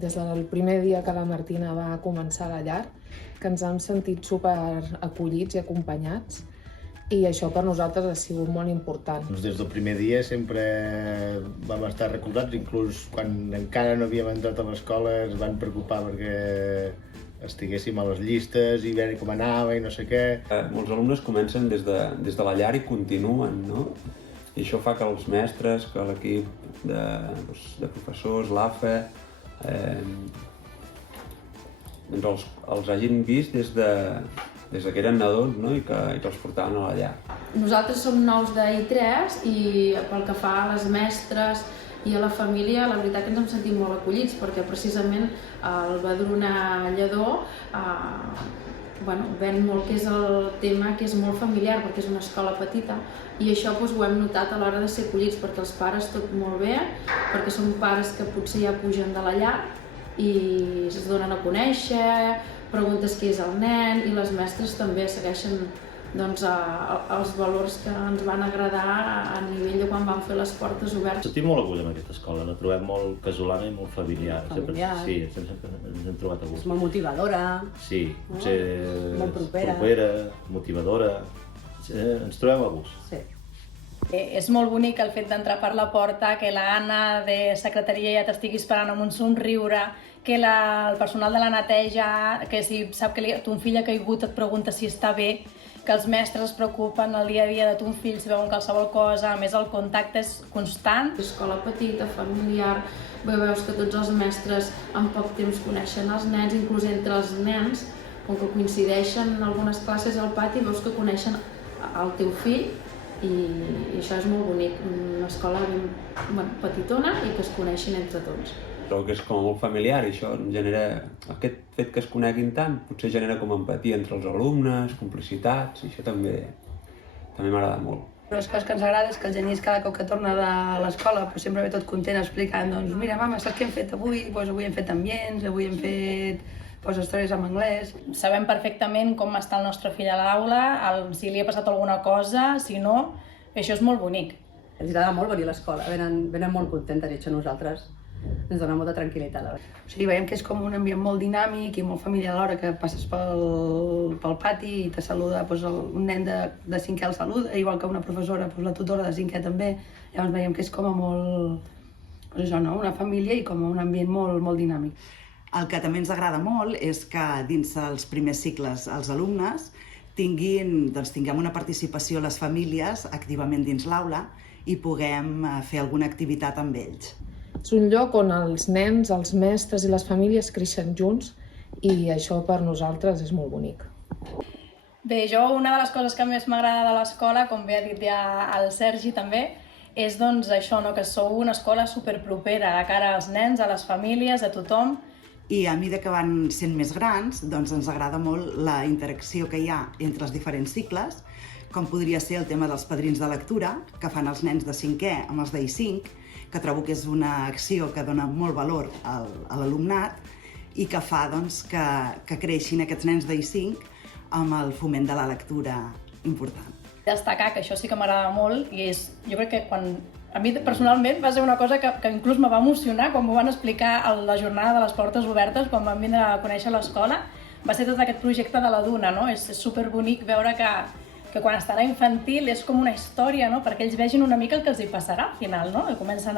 Des del primer dia que la Martina va començar a la llar, que ens hem sentit super acollits i acompanyats, i això per nosaltres ha sigut molt important. Des del primer dia sempre vam estar recolzats, inclús quan encara no havíem entrat a l'escola es van preocupar perquè estiguéssim a les llistes i veure com anava i no sé què. Molts alumnes comencen des de la llar i continuen, no? I això fa que els mestres, que l'equip de professors, l'AFE, els hagin vist des que eren nadons, no? I que els portaven a la llar. Nosaltres som nous d'I3 i pel que fa a les mestres i a la família, la veritat que ens hem sentit molt acollits perquè precisament el Badruna Lledó ven molt que és el tema que és molt familiar perquè és una escola petita i això ho hem notat a l'hora de ser acollits perquè els pares tot molt bé, perquè són pares que potser ja pugen de la llar i es donen a conèixer, preguntes què és el nen i les mestres també segueixen els valors que ens van agradar a nivell de quan vam fer les portes obertes. Sentim molt orgull amb aquesta escola, la trobem molt casolana i molt familiar. Sí, sempre ens hem trobat a gust. És molt motivadora. Sí, potser molt propera, motivadora, ens trobem a gust. Sí. És molt bonic el fet d'entrar per la porta, que l'Anna de secretaria ja t'estigui esperant amb un somriure, que el personal de la neteja, que si sap que ton fill ha caigut et pregunta si està bé, que els mestres es preocupen el dia a dia de ton fill si veuen qualsevol cosa, a més el contacte és constant. Escola petita, familiar, veus que tots els mestres en poc temps coneixen els nens, inclús entre els nens, com que coincideixen en algunes classes al pati, veus que coneixen el teu fill i això és molt bonic, una escola petitona i que es coneixin entre tots. Trobo que és com molt familiar i això genera, aquest fet que es coneguin tant, potser genera com empatia entre els alumnes, complicitats, i això també m'agrada molt. Una de les coses que ens agrada és que el Genís cada cop que torna de l'escola sempre ve tot content explicant, doncs mira mama, saps què hem fet avui? Doncs avui hem fet ambients, avui hem fet històries en anglès. Sabem perfectament com està el nostre fill a l'aula, si li ha passat alguna cosa, si no, això és molt bonic. Ens agrada molt venir a l'escola, venen molt contents de dir-ho nosaltres. Ens dona molta tranquil·litat. O sigui, veiem que és com un ambient molt dinàmic i molt familiar alhora, que passes pel pati i te saluda un nen de 5è el saluda, igual que una professora, la tutora de 5è també. Llavors veiem que és com a una família i com un ambient molt dinàmic. El que també ens agrada molt és que dins dels primers cicles els alumnes tinguem una participació a les famílies activament dins l'aula i puguem fer alguna activitat amb ells. És un lloc on els nens, els mestres i les famílies creixen junts i això per nosaltres és molt bonic. Bé, una de les coses que més m'agrada de l'escola, com bé ha dit ja el Sergi també, és això, que sou una escola superpropera de cara als nens, a les famílies, a tothom. I a mesura que van sent més grans, doncs ens agrada molt la interacció que hi ha entre els diferents cicles, com podria ser el tema dels padrins de lectura, que fan els nens de 5è amb els d'I5, que trobo que és una acció que dona molt valor a l'alumnat i que fa que creixin aquests nens d'I5 amb el foment de la lectura important. Destacar que això sí que m'agrada molt i jo crec que a mi personalment va ser una cosa que inclús me va emocionar quan m'ho van explicar a la jornada de les portes obertes, quan vam vindre a conèixer l'escola, va ser tot aquest projecte de la Duna, no? És superbonic veure que quan estan a infantil és com una història, no? Perquè ells vegin una mica el que els hi passarà al final, no? I comencen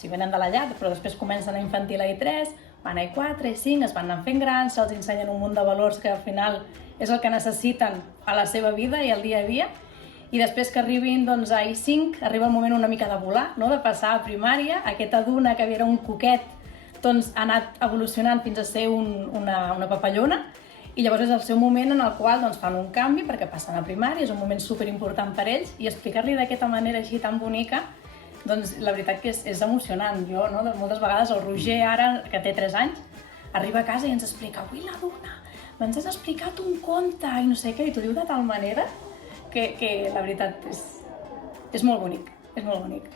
si venen de la llar, però després comencen a infantil a I3, van a I4, I5, es van anar fent grans, se'ls ensenyen un munt de valors que al final és el que necessiten a la seva vida i al dia a dia, i després que arribin a I5 arriba el moment una mica de volar, no? De passar a primària, aquesta Duna que era un coquet ha anat evolucionant fins a ser una papallona, i llavors és el seu moment en el qual fan un canvi perquè passen a primària, és un moment superimportant per ells, i explicar-li d'aquesta manera així tan bonica, la veritat que és emocionant. Jo, moltes vegades, el Roger, ara, que té 3 anys, arriba a casa i ens explica «Avui la Duna, ens has explicat un conte» i no sé què, i t'ho diu de tal manera que la veritat és molt bonic, és molt bonic.